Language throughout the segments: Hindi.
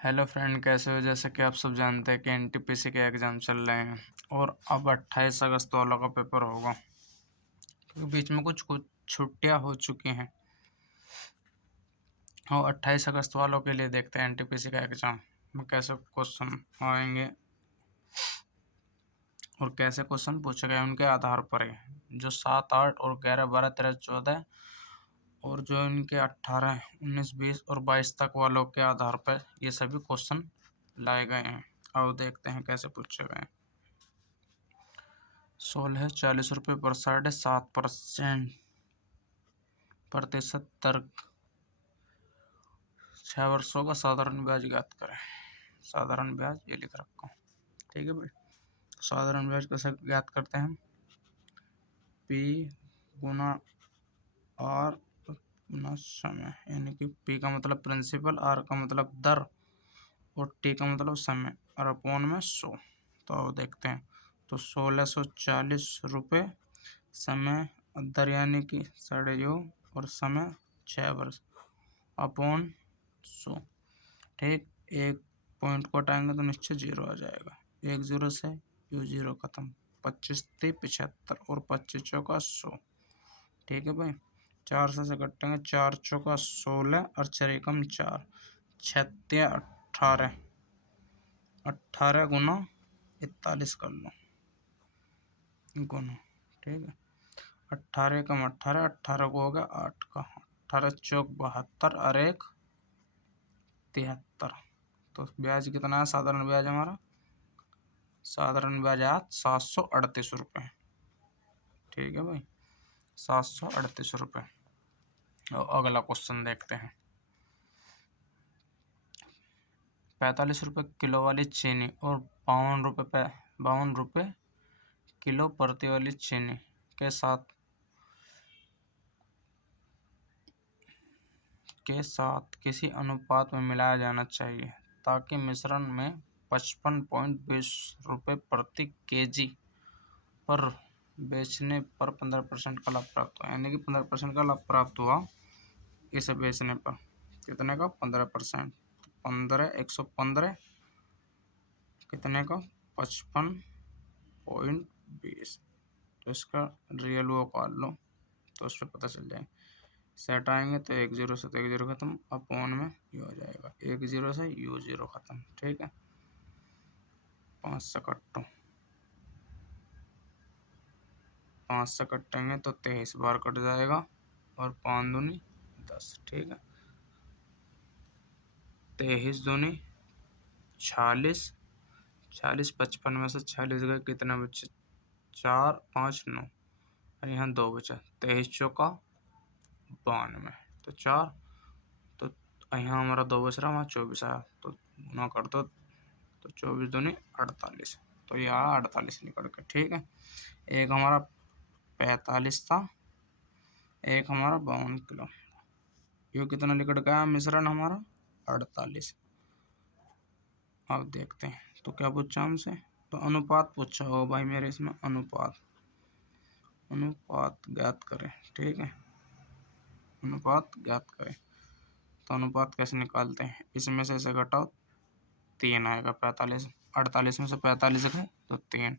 हेलो फ्रेंड, कैसे हो। जैसे कि आप सब जानते हैं कि एनटीपीसी के एग्ज़ाम चल रहे हैं और अब 28 अगस्त वालों का पेपर होगा, क्योंकि बीच में कुछ कुछ छुट्टियां हो चुकी हैं। और 28 अगस्त वालों के लिए देखते हैं एनटीपीसी का एग्ज़ाम में कैसे क्वेश्चन आएंगे और कैसे क्वेश्चन पूछे गए उनके आधार पर है। जो 7, 8 और 11, 12, 13, 14 और जो इनके 18, 19, 20 और 22 तक वालों के आधार पर ये सभी क्वेश्चन लाए गए हैं। अब देखते हैं कैसे पूछे गए हैं। 16 ₹40 पर साइड 7% प्रतिशत दर 6 वर्षों का साधारण ब्याज ज्ञात करें। साधारण ब्याज ये लिख रखा हूँ, ठीक है भाई। साधारण ब्याज कैसे ज्ञात करते हैं? P गुना R गुना समय, यानी कि P का मतलब प्रिंसिपल, R का मतलब दर और T का मतलब समय और अपॉन में 100। तो अब देखते हैं। तो 1640 समय दर यानी कि 6.5 और समय 6 वर्ष अपॉन 100। ठीक, एक पॉइंट को हटाएंगे तो निश्चित 0 आ जाएगा। 1 0 से यू 0 खत्म। 25 3 75 और 25 चौका 100। ठीक है भाई, 4 से कटेंगे। 4 चौका 16 और 4 एकम 4, 6 18, 18 गुना 41 कर लो गुना। ठीक है, 18 एकम 18, 18 को हो गया 8 का, 18 चौक 72 और 1 73। तो ब्याज कितना है? साधारण ब्याज हमारा, साधारण ब्याज आज 738 रुपये। ठीक है भाई, 738 रुपये। और अगला क्वेश्चन देखते हैं। 45 रुपये किलो वाली चीनी और 52 रुपये किलो प्रति वाली चीनी के साथ किसी अनुपात में मिलाया जाना चाहिए ताकि मिश्रण में 55.20 रुपये प्रति केजी पर बेचने पर 15% का लाभ प्राप्त हुआ। यानी कि 15% का लाभ प्राप्त हुआ इसे बेचने पर। कितने का? 15%। 15 115 कितने का? 55.20। तो इसका रियल वो काट लो तो उस पर पता चल जाएगा। सेट आएंगे तो 1 0 से तो 1 0 खत्म, अपॉन में ये हो जाएगा 1 0 से यू 0 खत्म। ठीक है, 5 से कटो, 5 से कटेंगे तो 23 बार कट जाएगा और 5 दूनी 10। ठीक है, 23 दूनी 46, 46 55 में से 46 गए, कितना बचे? 4 5 9 और यहाँ 2 बचा। 23 चौका 92, तो 4, तो यहाँ हमारा 2 बच रहा, वहाँ 24 आया, तो गुना कर दो तो 24 दूनी 48। तो ये आया 48 निकल के। ठीक है, एक हमारा 45 था, एक हमारा 52 किलो। ये कितना निकल गया मिश्रण हमारा? 48। अब देखते हैं तो क्या पूछा हमसे? तो अनुपात पूछा हो भाई मेरे, इसमें अनुपात ज्ञात करें। ठीक है, अनुपात ज्ञात करें। तो अनुपात कैसे निकालते हैं? इसमें से इसे घटाओ, 3 आएगा। 45, 48 में से 45 गए तो 3,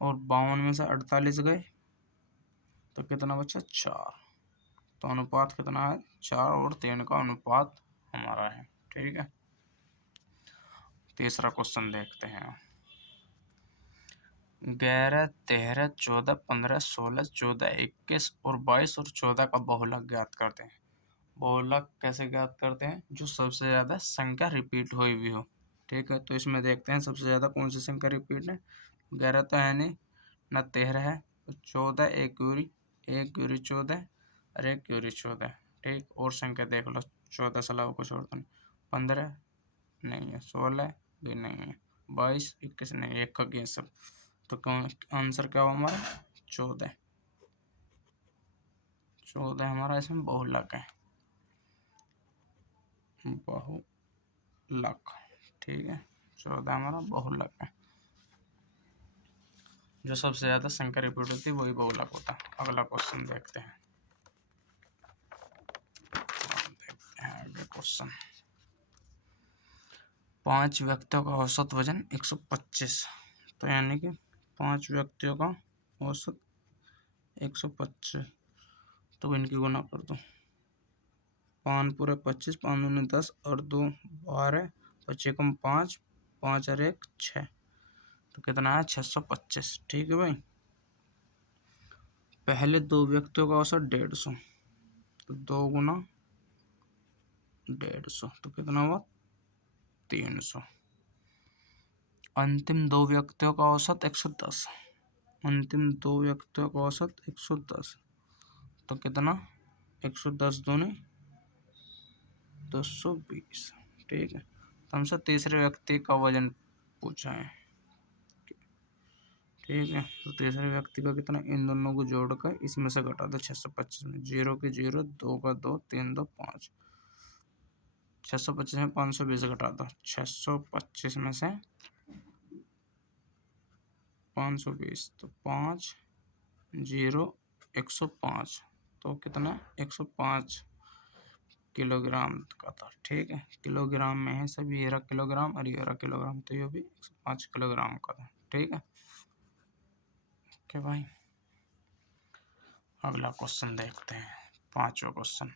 और 52 में से 48 गए तो कितना बचा? 4। तो अनुपात कितना है? 4 और 3 का अनुपात हमारा है। ठीक है, तीसरा क्वेश्चन देखते हैं। 11, 13, 14, 15, 16, 14, 21 और 22 और 14 का बहुलक ज्ञात करते हैं। बहुलक कैसे ज्ञात करते हैं? जो सबसे ज़्यादा संख्या रिपीट हुई भी हो। ठीक है, तो इसमें देखते हैं सबसे ज़्यादा कौन सी संख्या रिपीट है। 11 तो है नहीं, ना 13 है, तो 14 एक यूरी 14 और 1 यूरी 14। ठीक, और संख्या देख लो, 14 से अलावा कुछ और तो नहीं। 15 नहीं है, 16 भी नहीं है, 22 21 नहीं है, 1 का ये सब। तो कौन आंसर क्या हुआ हमारा? 14। 14 हमारा इसमें बहुलक है, बहुलक। ठीक है, 14 हमारा बहुलक है। जो सबसे ज़्यादा संख्या रिपीट होती है वही बहुलक होता है। अगला क्वेश्चन देखते हैं। आगे क्वेश्चन। 5 व्यक्तियों का औसत वजन 125, तो यानी कि 5 व्यक्तियों का औसत 125, तो इनकी गुना कर दो। 5 पूरे 25, 5 दूनी 10 और 2 12, 25 कम 5, 5 और 1 6, तो कितना है 625। ठीक है भाई। पहले 2 व्यक्तियों का औसत 150, तो 2 गुना 150, तो कितना हुआ 300। अंतिम 2 व्यक्तियों का औसत 110, अंतिम 2 व्यक्तियों का औसत 110, तो कितना 110 दूनी 220। ठीक है, तो हमसे तीसरे व्यक्ति का वजन पूछा है। ठीक है, तो तीसरे व्यक्ति का कितना, इन दोनों को जोड़कर इसमें से घटा दो 625 में, 0 के 0, 2 का 2, 3 2 5, 625 में 520 घटा दो, 625 में से 520, तो 5 0 105, तो कितना 105 किलोग्राम का था। ठीक है, किलोग्राम में है सभी, ये रहा किलोग्राम और ये रहा किलोग्राम, तो ये भी 105 किलोग्राम का था। ठीक है ओके भाई। अगला क्वेश्चन देखते हैं, 5वां क्वेश्चन।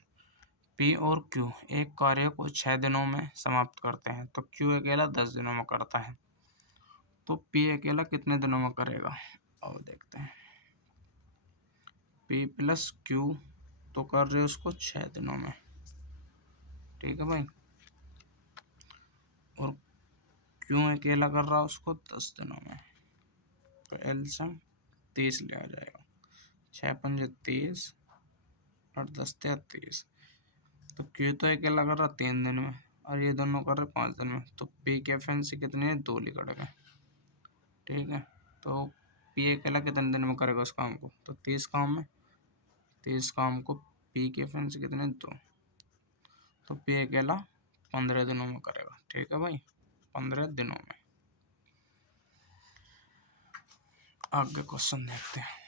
पी और क्यू एक कार्य को 6 दिनों में समाप्त करते हैं, तो क्यू अकेला 10 दिनों में करता है, तो पी अकेला कितने दिनों में करेगा। अब देखते हैं, पी प्लस क्यू तो कर रहे उसको 6 दिनों में। ठीक है भाई, और क्यों अकेला कर रहा उसको 10 दिनों में, तो एलसीएम 30 लिया जाएगा। 6 पंजे 30 और 10 30, तो क्यू तो अकेला कर रहा 3 दिन में और ये दोनों कर रहे 5 दिन में, तो पी की एफिशिएंसी कितनी है, 2 लिख गए। ठीक है, तो पी अकेला कितने दिन में करेगा उस काम को, तो 30 काम में, 30 काम को पी की एफिशिएंसी कितने 2, तो पी अकेला 15 दिनों में करेगा। ठीक है भाई, 15 दिनों में। आगे क्वेश्चन देखते हैं,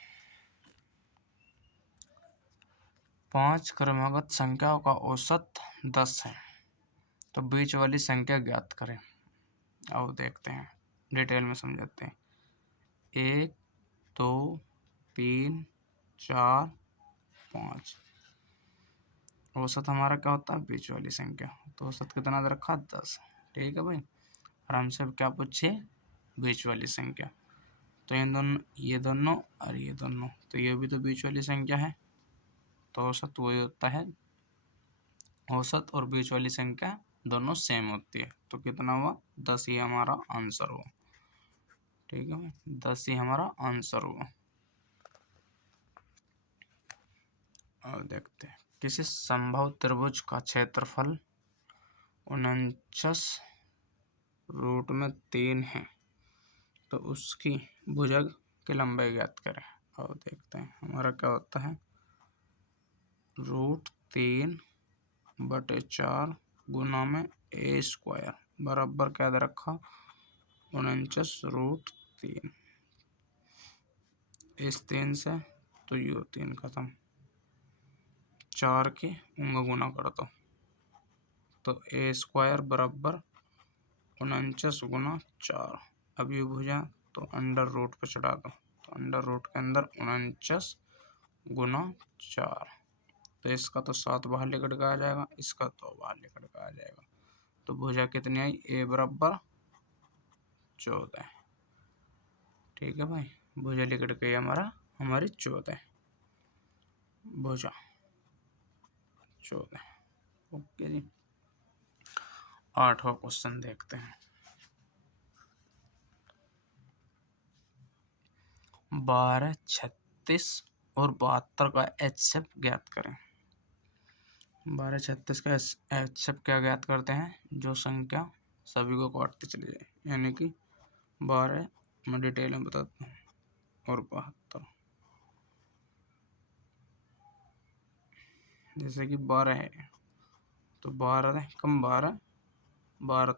5 क्रमागत संख्याओं का औसत 10 है, तो बीच वाली संख्या ज्ञात करें। अब देखते हैं, डिटेल में समझाते हैं। 1 2 3 4 5, औसत हमारा क्या होता है, बीच वाली संख्या, तो औसत कितना दे रखा 10। ठीक है भाई, और हमसे क्या पूछे, बीच वाली संख्या, तो ये दोनों और ये दोनों, तो ये भी तो बीच वाली संख्या है, तो औसत वही होता है, औसत और बीच वाली संख्या दोनों सेम होती है, तो कितना हुआ 10 ही हमारा आंसर हुआ। ठीक है भाई, 10 ही हमारा आंसर हुआ। और देखते हैं, किसी संभव त्रिभुज का क्षेत्रफल 49 रूट में 3 है, तो उसकी भुजग की लंबाई ज्ञात करें। और देखते हैं हमारा क्या होता है, √3/4 गुना में ए स्क्वायर बराबर क्या दे रखा, 49√3। इस 3 से तो ये 3 खत्म, 4 के उंग गुना कर दो, तो ए स्क्वायर बराबर 49 गुना 4। अब ये भुजा तो अंडर रूट पे चढ़ा दो, तो अंडर रूट के अंदर 49 गुना 4, तो इसका तो 7 बाहर निकल के आ जाएगा, इसका तो बाहर निकल के आ जाएगा, तो भुजा कितनी आई, ए बराबर 14। ठीक है भाई, भुजा निकल के हमारी 14, भुजा 14। ओके जी, 8वां क्वेश्चन देखते हैं, 12 36 और 72 का HCF ज्ञात करें। 12 36 का HCF क्या ज्ञात करते हैं, जो संख्या सभी को काटते चले जाए, यानी कि 12 मैं डिटेल में बताता हूँ, और 72, जैसे कि 12 है, तो 12 कम 12, 12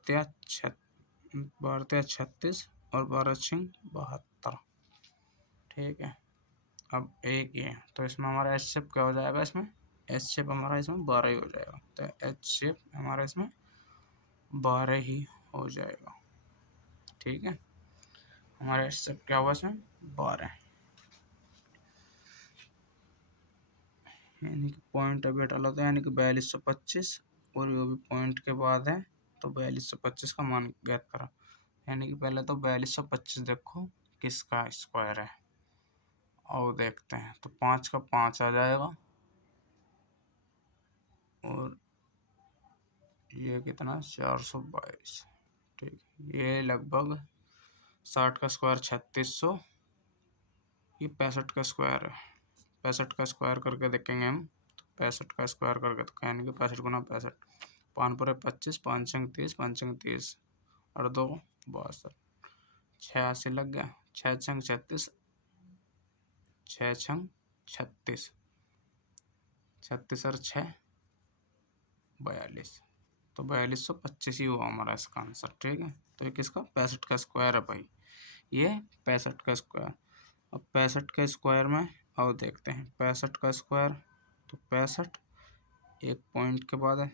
36 और 12 6 72। ठीक है, अब एक ही है, तो इसमें हमारा HCF क्या हो जाएगा, इसमें HCF हमारा इसमें 12 ही हो जाएगा, तो HCF हमारा इसमें 12 ही हो जाएगा। ठीक है, हमारे सब क्या हुआ इसमें 12, यानी कि पॉइंट अभी डाला था, यानी कि 4225 और वो भी पॉइंट के बाद है, तो 4225 का मान ज्ञात करा। यानी कि पहले तो 4225 देखो किसका स्क्वायर है, और देखते हैं तो 5 का 5 आ जाएगा, और ये कितना 422। ठीक, ये लगभग 60 का स्क्वायर 3600, ये 65 का स्क्वायर है। 65 का स्क्वायर करके देखेंगे हम, तो 65 का स्क्वायर करके तो यानी कि 65 गुना 65, 5 पर 25, 5 छंग 30, 5 छंग 30 और 2 62, 86 लग गया, 6 छंग 36, 6 छंग 36, 36 और 6 42, तो 4225 ही हुआ हमारा इसका आंसर। ठीक है, तो ये किसका 65 का स्क्वायर है भाई, ये 65 का स्क्वायर। अब 65 के स्क्वायर में और देखते हैं 65 का स्क्वायर, तो 65 एक पॉइंट के बाद है,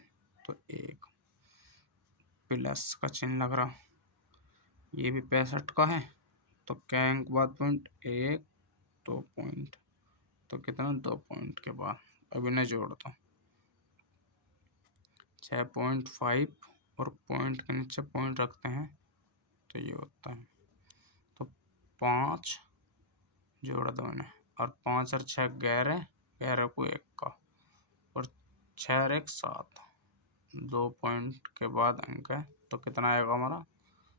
तो एक प्लस का चिन्ह लग रहा, ये भी 65 का है, तो क्या के बाद पॉइंट 1 2 पॉइंट, तो कितना 2 पॉइंट के बाद अब इन्हें जोड़ दो, 6.5 और पॉइंट के नीचे पॉइंट रखते हैं, तो ये होता है, तो 5 जोड़ दो इन्हें, और 5 और 6 11, 11 को 1 का, और 6 और 1 7, 2 पॉइंट के बाद अंक है, तो कितना आएगा हमारा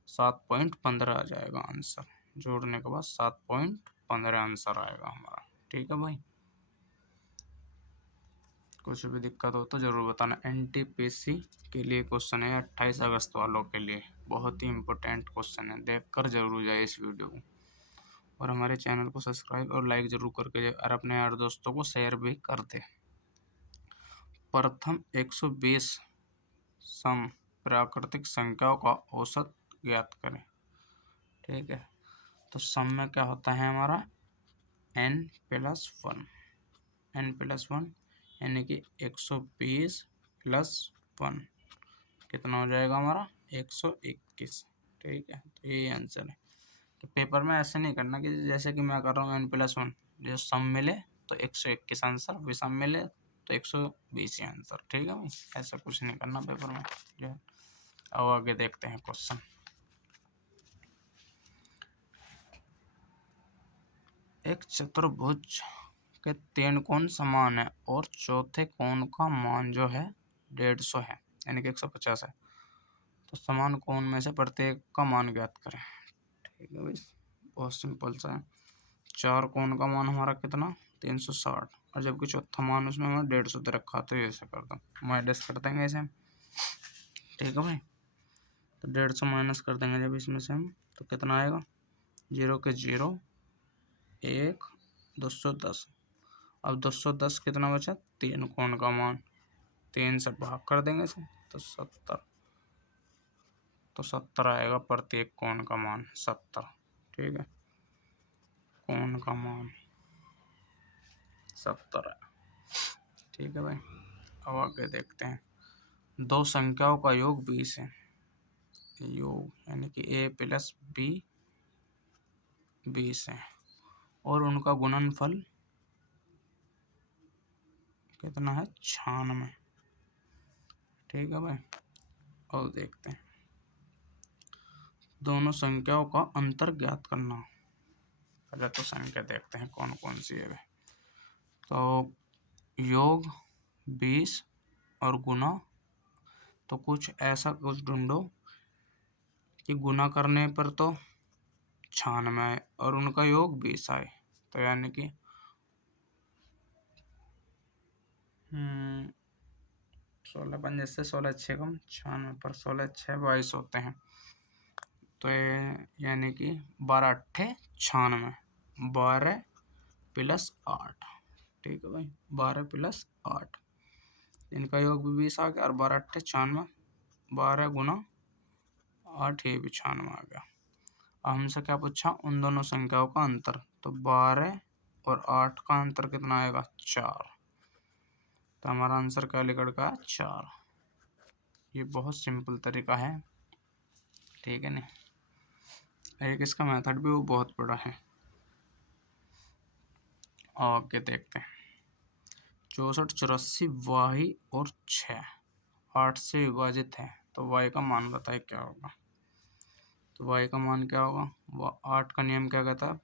7.15 आ जाएगा आंसर। जोड़ने के बाद 7.15 आंसर आएगा हमारा। ठीक है भाई, कुछ भी दिक्कत हो तो ज़रूर बताना। NTPC के लिए क्वेश्चन है 28 अगस्त वालों के लिए, बहुत ही इम्पोर्टेंट क्वेश्चन है, देख कर जरूर जाए इस वीडियो को, और हमारे चैनल को सब्सक्राइब और लाइक जरूर करके जाए, और अपने यार दोस्तों को शेयर भी कर दे। प्रथम 120 सम प्राकृतिक संख्याओं का औसत ज्ञात करें। ठीक है, तो सम में क्या होता है हमारा n+1, n+1 यानी कि 120 + 1 कितना हो जाएगा हमारा 121। ठीक है, तो यही आंसर है। तो पेपर में ऐसे नहीं करना कि जैसे कि मैं कर रहा हूँ n+1, जो सम मिले तो 121 आंसर, विषम मिले तो 120 ही आंसर। ठीक है भाई, ऐसा कुछ नहीं करना पेपर में जो है। अब आगे देखते हैं क्वेश्चन। एक चतुर्भुज के 3 कोण समान है और चौथे कोण का मान जो है 150 है, यानी कि 150 है, तो समान कोण में से प्रत्येक का मान ज्ञात करें। ठीक है भाई, बहुत सिंपल सा है। 4 कोण का मान हमारा कितना 360, और जबकि चौथा मान उसमें हमारा 150 दे रखा, तो ऐसे कर दो, माइनस कर देंगे इसे। ठीक है भाई, तो 150 माइनस कर देंगे जब इसमें से हम, तो कितना आएगा 0 के 0 1 210। अब 210 कितना बचा 3 कोण का मान, 3 से भाग कर देंगे इसे, तो 70, तो 70 आएगा प्रत्येक कोण का मान 70। ठीक है, कोण का मान 70 है। ठीक है भाई, अब आगे देखते हैं। दो संख्याओं का योग 20 है, योग यानी कि a + b 20 है, और उनका गुणनफल कितना है 96। ठीक है भाई, और देखते हैं दोनों संख्याओं का अंतर ज्ञात करना। पहले तो संख्या देखते हैं कौन कौन सी है। तो योग 20 और गुना, तो कुछ ऐसा कुछ ढूंढो कि गुना करने पर तो 96 आए और उनका योग 20 आए, तो यानी कि 16 पंजे से 16 6 कम 96 पर 16 6 22 होते हैं, तो यानी कि 12 8 96, 12 + 8। ठीक है भाई, 12 + 8, इनका योग भी 20 आ गया, और 12 8 96, 12 गुना 8 ये भी 96 आ गया। अब हमसे क्या पूछा उन दोनों संख्याओं का अंतर, तो 12 और 8 का अंतर कितना आएगा 4, तो हमारा आंसर क्या निकल का 4। ये बहुत सिंपल तरीका है ठीक है नहीं। एक इसका मेथड भी वो बहुत बड़ा है। आगे देखते हैं। 64 84 वाई और 6 8 से विभाजित है, तो वाई का मान बताए क्या होगा। तो वाई का मान क्या होगा, वो 8 का नियम क्या कहता है,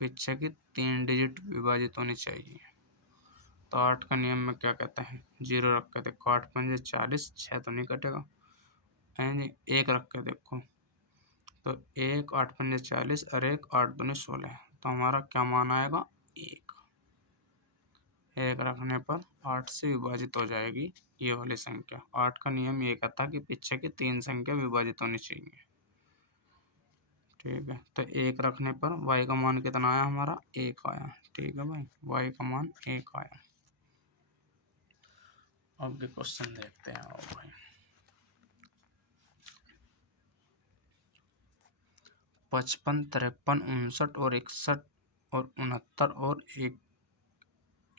पीछे की 3 डिजिट विभाजित होनी चाहिए। तो 8 का नियम में क्या कहता है, 0 रख के देखो, 8 पंजे 40, 6 तो नहीं कटेगा, यानी 1 रख के देखो, तो 1 8 पंजे 40 और 1 8 दूनी 16, तो हमारा क्या मान आएगा, 1। 1 रखने पर 8 से विभाजित हो जाएगी ये वाली संख्या। 8 का नियम ये कहता है कि पीछे की 3 संख्या विभाजित होनी चाहिए। ठीक है, तो 1 रखने पर y का मान कितना आया हमारा, 1 आया। ठीक है भाई, y का मान 1 आया। अब क्वेश्चन देखते हैं। आओ भाई, 55 53 59 और 61 और 69 और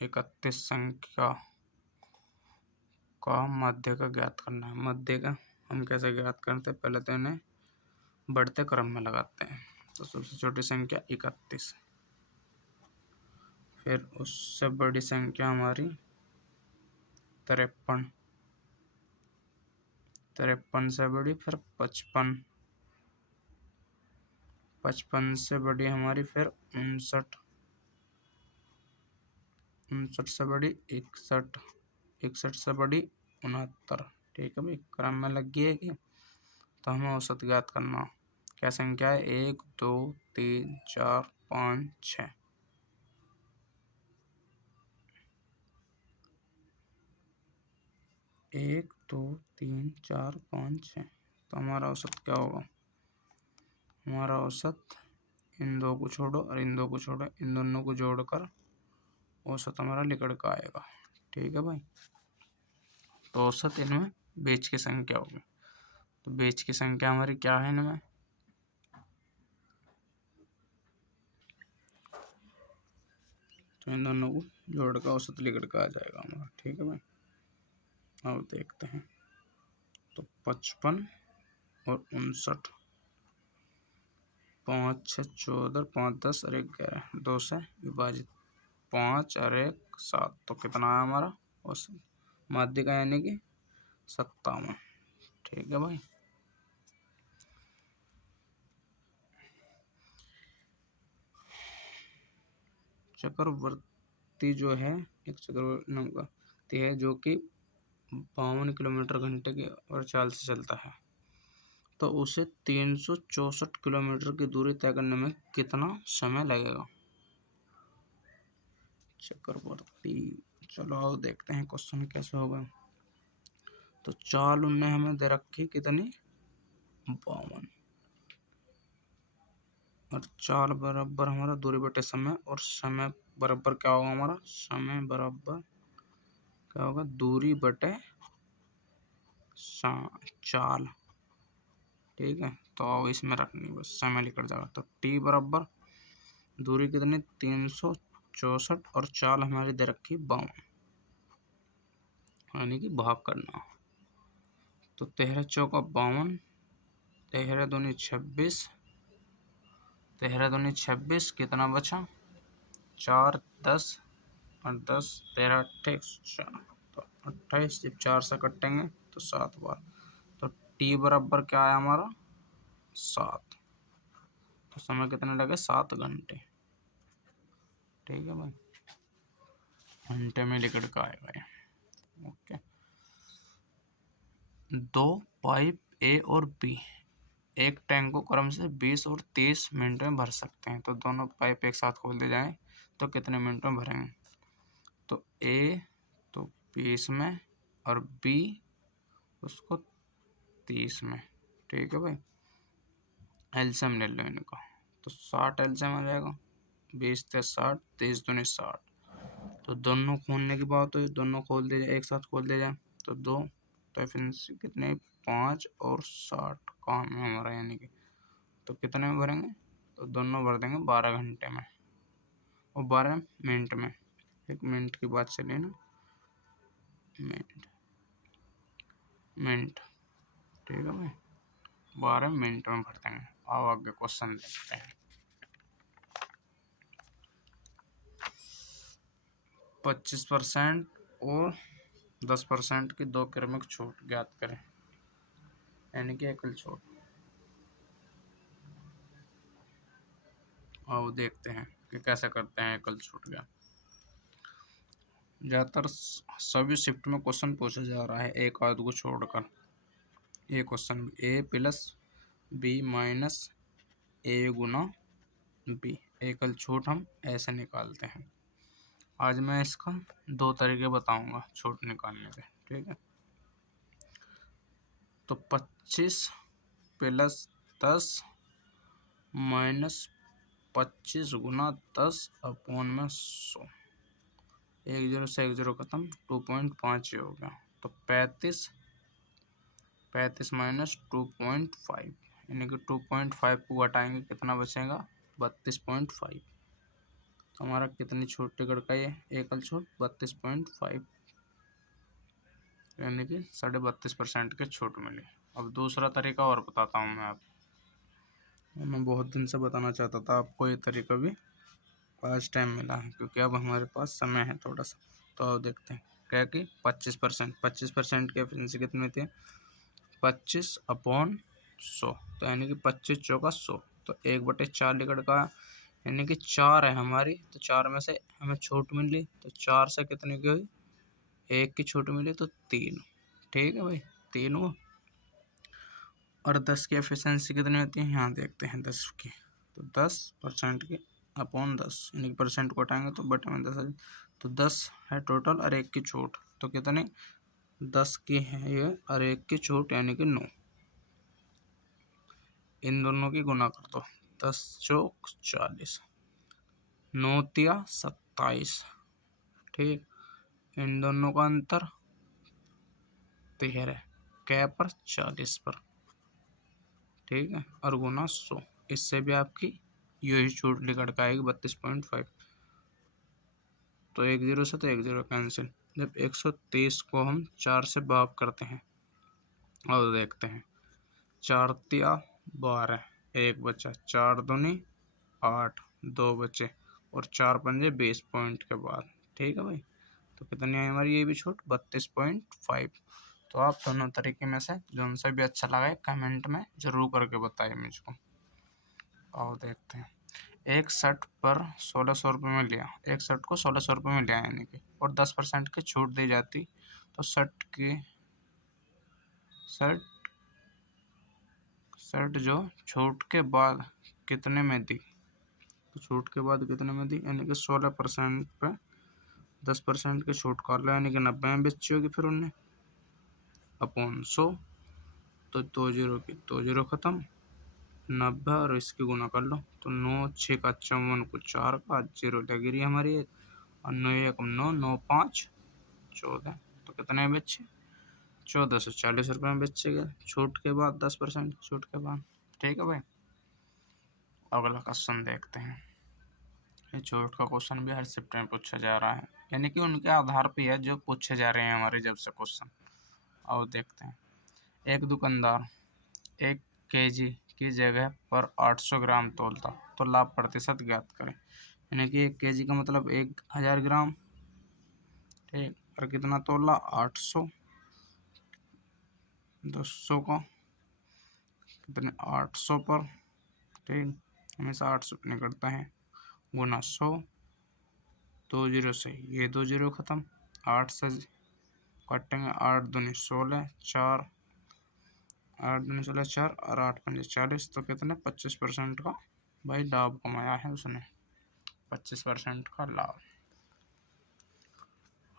31 संख्या का मध्य का ज्ञात करना है। मध्य का हम कैसे ज्ञात करते हैं, पहले तो इन्हें बढ़ते क्रम में लगाते हैं। तो सबसे छोटी संख्या 31, फिर उससे बड़ी संख्या हमारी 53, 53 से बड़ी फिर 55, 55 से बड़ी हमारी फिर 59, 59 से बड़ी 61, 61 से बड़ी 69। ठीक है भाई, क्रम में लग गई है कि, तो हमें औसत ज्ञात करना। क्या संख्या है, 1 2 3 4 5 6, 1 2 3 4 5 6। तो हमारा औसत क्या होगा, हमारा औसत इन दो को छोड़ो और इन दो को छोड़ो, इन दोनों को जोड़कर औसत हमारा निकल का आएगा। ठीक है भाई, तो औसत इनमें बीच की संख्या होगी। तो बीच की संख्या हमारी क्या है इनमें, तो इन दोनों को जोड़कर औसत निकल का आ जाएगा हमारा। ठीक है भाई, अब देखते हैं। तो 55 और 59, 5 6 14, 5 10 और 1 11, 2 से विभाजित, 5 और 1 7, तो कितना आया हमारा औसत माध्य का, यानी कि 57। ठीक है भाई, चक्रवर्ती जो है, एक चक्रवर्ती है जो कि 52 किलोमीटर घंटे की और चाल से चलता है, तो उसे 364 किलोमीटर की दूरी तय करने में कितना समय लगेगा। चक्रवर्ती, चलो आओ देखते हैं क्वेश्चन कैसे होगा। तो चाल उनने हमें दे रखी कितनी, 52, और चाल बराबर हमारा दूरी बटे समय, और समय बराबर क्या होगा हमारा, समय बराबर क्या होगा, दूरी बटे चाल। ठीक है, तो इसमें रखनी बस, समय निकल जाएगा। तो टी बराबर दूरी कितनी, 364, और चाल हमारी दे रखी 52, यानी कि भाग करना। तो 13 चौका 52, 13 दूनी 26, 13 दूनी 26, कितना बचा, 4 10 और 10 13 28, तो 28, जब 4 से कटेंगे तो 7 बार, तो टी बराबर क्या आया हमारा, 7। तो समय कितने लगे, 7 घंटे। ठीक है भाई, घंटे में लिखट का आएगा ये। ओके, 2 पाइप ए और बी एक टैंक को क्रम से 20 और 30 मिनट में भर सकते हैं। तो दोनों पाइप एक साथ खोल दिए जाएं तो कितने मिनट में भरेंगे। तो ए तो 20 में और बी उसको 30 में। ठीक है भाई, एलसीएम ले लो इनका, तो 60 एलसीएम आ जाएगा, 20 से 60, 30 दूनी 60। तो दोनों खोलने की बात हो, दोनों खोल दिए जाए, एक साथ खोल दिया जाए तो 2, तो एफिशिएंसी कितने, 5 और 60 काम है हमारा, यानी कि तो कितने में भरेंगे, तो दोनों भर देंगे 12 घंटे में और 12 मिनट में। 1 मिनट की बात चलिए ना, मिनट मिनट। ठीक है भाई, 12 मिनट में भर देंगे। आओ आगे क्वेश्चन देखते हैं। 25% और 10% की दो क्रमिक छूट ज्ञात करें, यानी कि एकल छूट। आओ देखते हैं कि कैसे करते हैं एकल छूट ज्ञात। ज़्यादातर सभी शिफ्ट में क्वेश्चन पूछा जा रहा है एक आध को छोड़कर। ये क्वेश्चन ए प्लस बी माइनस ए गुना बी, एकल छूट हम ऐसे निकालते हैं। आज मैं इसका दो तरीके बताऊंगा छूट निकालने के, ठीक है। तो 25 प्लस 10 माइनस 25 गुना 10 अपॉन में 100, एक जीरो से एक जीरो खत्म, 2.5 हो गया। तो 35 माइनस 2.5, यानी कि 2.5 को घटाएंगे कितना बचेगा, 32.5। तो हमारा कितनी छूट टिकट का ये एकल छूट 32.5, यानी कि 32.5% की छूट मिली। अब दूसरा तरीका और बताता हूँ मैं आपको। मैं बहुत दिन से बताना चाहता था आपको ये तरीका भी, आज टाइम मिला है क्योंकि अब हमारे पास समय है थोड़ा सा। तो अब देखते हैं क्या कि 25% की एफिशिएंसी कितनी थी, 25 अपॉन 100, तो यानी कि 25 चौका 100, तो 1/4 टिकट का, यानी कि 4 है हमारी, तो 4 में से हमें छूट मिली, तो 4 से कितने की हुई, 1 की छूट मिली, तो 3। ठीक है भाई, 3 हुआ। और 10 की एफिशिएंसी कितनी होती है, यहाँ देखते हैं 10 की, तो 10% की अपॉन 10, यानी कि परसेंट को हटाएंगे तो बटे में 10 तो 10 है टोटल और 1 की छूट, तो कितने 10 की है ये और 1 की छूट, यानी कि 9। इन दोनों की गुना कर दो, 10 चौक 40, 9 तिया 27, ठीक। इन दोनों का अंतर 13, कै पर 40 पर, ठीक है, और गुना 100। इससे भी आपकी यही छूट निकल कर आएगी 32.5। तो 1 जीरो से तो 1 जीरो कैंसिल। जब 123 को हम 4 से भाग करते हैं और देखते हैं, 4 तिया 12, 1 बचा, 4 दूनी 8, 2 बचे, और 4 पंजे 20 पॉइंट के बाद, ठीक है भाई। तो कितनी आई हमारी ये भी छूट 32.5। तो आप दोनों तरीके में से जो सा भी अच्छा लगा है कमेंट में जरूर करके बताइए मुझको। और देखते हैं, एक शर्ट पर 1600 रुपये में लिया, एक शर्ट को 1600 रुपये में लिया, यानी कि, और 10% की छूट दी जाती, तो शर्ट जो छूट के बाद कितने में दी, तो छूट के बाद कितने में दी, यानी कि 16% पे 10% की छूट कर लो, यानी कि 90 में बेची होगी फिर उनने, अपॉन 100, तो 2 जीरो की 2 जीरो खत्म, 90 और इसकी गुना कर लो, तो 9 6 का 54 को 4 का जीरो लगी रही हमारी, और 9 1 9 9 5 14, तो कितने में बेचे, 1440 रुपये में बेचे गए छूट के बाद, 10% छूट के बाद, ठीक है भाई। अगला क्वेश्चन देखते हैं। ये छूट का क्वेश्चन भी हर शिफ्ट में पूछा जा रहा है, यानी कि उनके आधार पर है जो पूछे जा रहे हैं हमारे जब से क्वेश्चन। और देखते हैं, एक दुकानदार 1 kg की जगह पर 800 ग्राम तोलता, तो लाभ प्रतिशत ज्ञात करें, यानी कि 1 kg का मतलब 1000 ग्राम, ठीक, और कितना तोला 800, 200 का कितने 800 पर, ठीक, हमेशा 800 निकलता है, गुना 100, 2 जीरो से ये 2 जीरो खत्म, 8 से काटेंगे, 8 दूनी 16, 4 8 दूनी 16 4 और 8 पंजे 40, तो कितने 25% का भाई लाभ कमाया है उसने, 25% का लाभ।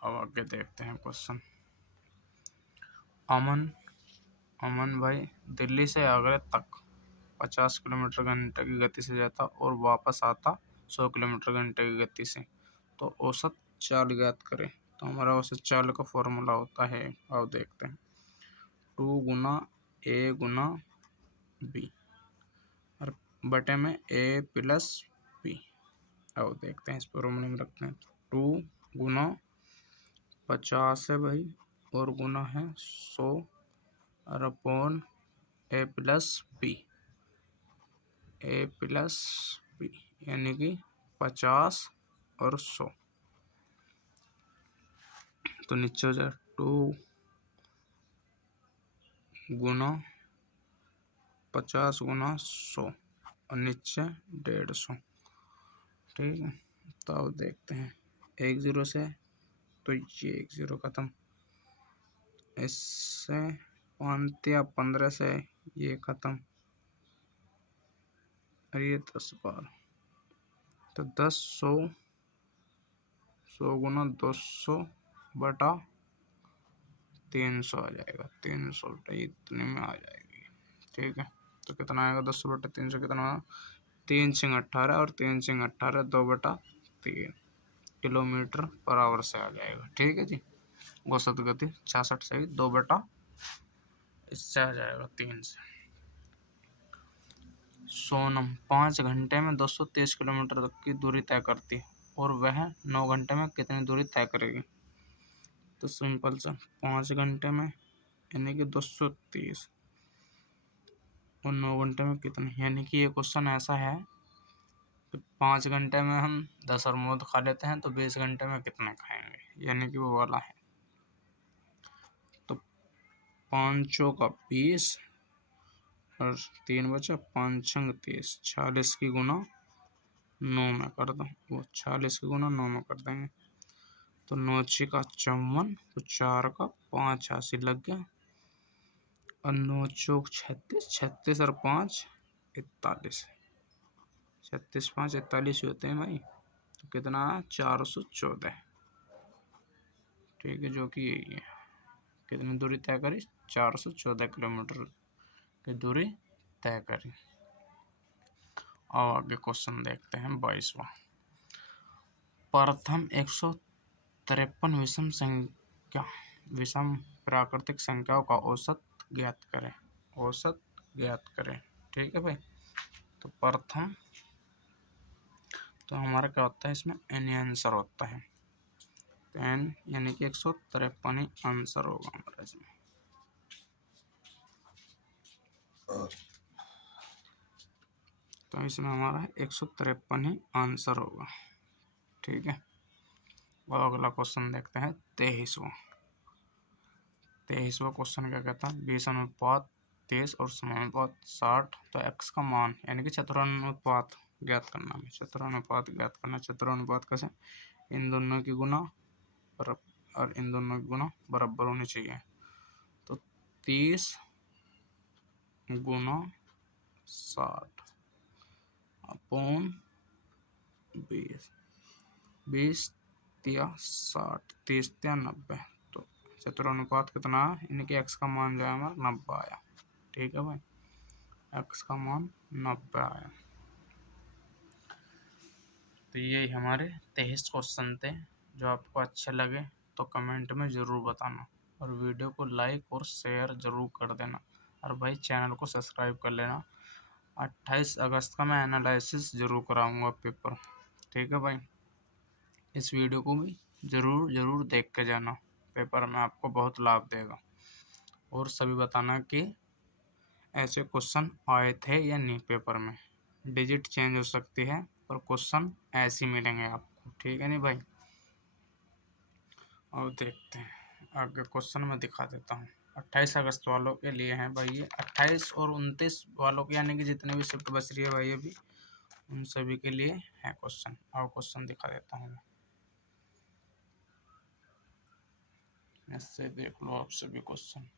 अब आगे देखते हैं क्वेश्चन। अमन भाई दिल्ली से आगरा तक 50 किलोमीटर घंटे की गति से जाता और वापस आता 100 किलोमीटर घंटे की गति से, तो औसत चाल ज्ञात करें। तो हमारा औसत चाल का फॉर्मूला होता है, अब देखते हैं, 2 गुना ए गुना बी और बटे में ए प्लस बी। अब देखते हैं, इस फॉर्मूले में रखते हैं, 2 गुना 50 है भाई, और गुना है 100 और अपॉन ए प्लस बी, ए प्लस बी यानी कि 50 और 100। तो नीचे हो जाए 2 गुना 50 गुना 100 और नीचे 150। ठीक है, तो अब देखते हैं 1 0 से, तो ये 1 0 खत्म, इससे 5 या 15 से ये खत्म, और ये 10 बार, तो 10 100 गुना 200 बटा 300 आ जाएगा, 300 बटा इतने में आ जाएगी। ठीक है, तो कितना आएगा 200 बटा 300 कितना, 3 6 18 और 3 6 18 2 बटा 3 किलोमीटर पर आवर से आ जाएगा। ठीक है जी, औसत गति 66 से 2 बटा इससे आ जाएगा 3 से। सोनम 5 घंटे में 223 किलोमीटर तक की दूरी तय करती है और वह 9 घंटे में कितनी दूरी तय करेगी। तो सिंपल सा 5 घंटे में यानी कि 230 और 9 घंटे में कितने, यानी कि ये क्वेश्चन ऐसा है कि 5 घंटे में हम 10 और मौत खा लेते हैं तो 20 घंटे में कितने खाएंगे, यानी कि वो वाला है। तो 5 का 20 और 3 बचा, 5 छंग 30, 40 की गुना 9 में कर दो, वो 40 की गुना 9 में कर देंगे, तो 9 6 का 54, तो 4 का 5 80 लग गया, और 9 चौक 36, 36 और 5 41, 36 5 41 होते हैं भाई, तो कितना है 414। ठीक है, जो कि यही है, कितनी दूरी तय करी, 414 किलोमीटर की दूरी तय करी। और आगे क्वेश्चन देखते हैं 22वां। प्रथम 153 विषम प्राकृतिक संख्याओं का औसत ज्ञात करें, औसत ज्ञात करें। ठीक है भाई, तो प्रथम तो हमारा क्या होता है, इसमें एन आंसर होता है, तो एन यानी कि 153 ही आंसर होगा हमारा इसमें। तो इसमें हमारा 153 ही आंसर होगा। ठीक है, और अगला क्वेश्चन देखते हैं 23वां। 23वां क्वेश्चन क्या कहता है, 20 अनुपात 23 और समानुपात 60, तो x का मान यानी कि चतुरानुपात ज्ञात करना है, चतुरानुपात ज्ञात करना। चतुरानुपात कैसे, इन दोनों की गुना और इन दोनों की गुना बराबर होनी चाहिए, तो 30 गुना 60 अपॉन 20, 20 या 60, 30 या 90, तो चतुरानुपात कितना है, यानी कि x का मान जो है हमारा 90 आया। ठीक है भाई, x का मान 90 आया। तो यही हमारे 23 क्वेश्चन थे। जो आपको अच्छे लगे तो कमेंट में ज़रूर बताना, और वीडियो को लाइक और शेयर ज़रूर कर देना, और भाई चैनल को सब्सक्राइब कर लेना। 28 अगस्त का मैं एनालिसिस ज़रूर कराऊंगा पेपर। ठीक है भाई, इस वीडियो को भी ज़रूर देख के जाना, पेपर में आपको बहुत लाभ देगा। और सभी बताना कि ऐसे क्वेश्चन आए थे या नहीं पेपर में, डिजिट चेंज हो सकती है और क्वेश्चन ऐसे मिलेंगे आपको। ठीक है नहीं भाई, और देखते हैं आगे क्वेश्चन में दिखा देता हूँ। 28 अगस्त वालों के लिए हैं भाई ये, 28 और 29 वालों के, यानी कि जितने भी शिफ्ट बच रही है भाई अभी, उन सभी के लिए है क्वेश्चन। और क्वेश्चन दिखा देता हूँ, इससे देख लो आप सभी क्वेश्चन।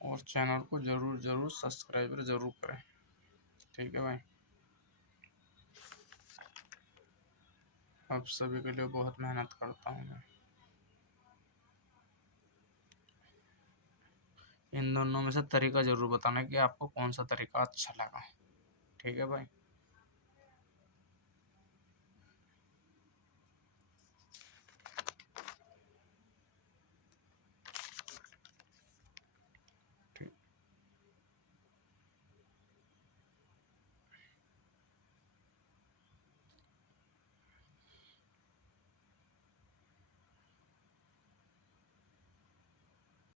और चैनल को ज़रूर सब्सक्राइब ज़रूर करें। ठीक है भाई, आप सभी के लिए बहुत मेहनत करता हूँ मैं। इन दोनों में से तरीका ज़रूर बताना कि आपको कौन सा तरीका अच्छा लगा। ठीक है भाई।